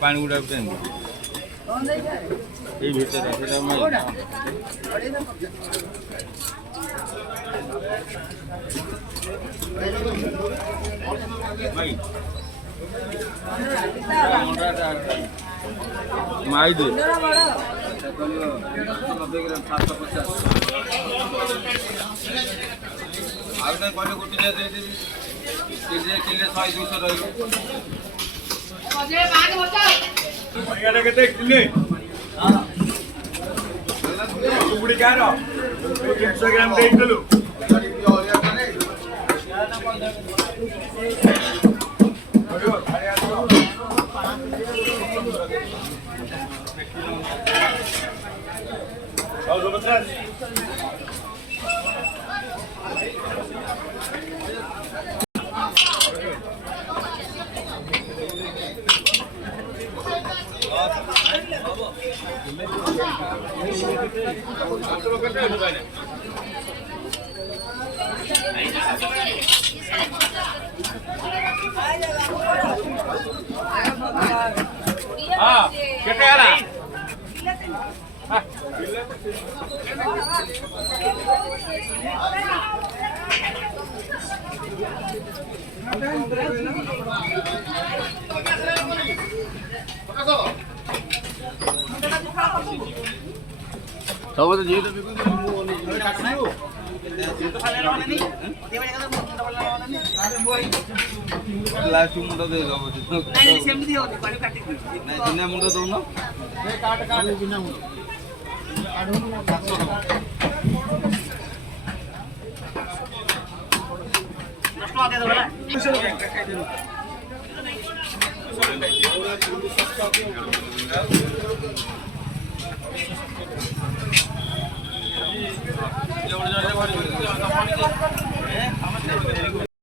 पानी गुड़ा ये भीतर माई दे 90 ग्राम 750 आगे पहले गोटी दे देबी किले 100 200 रहइबो अजे बाग बचा एटा केते किले हां उबड़ी गारो 100 ग्राम दे देलु हाँ कितने आला सब तो जी तो लास्ट मुंडा दे दो नहीं सेमती होती पानी काटी नहीं बिना मुंडा दो ना ये काट काट बिना मुंडा आडो ना 700 दे दो बड़ा चलो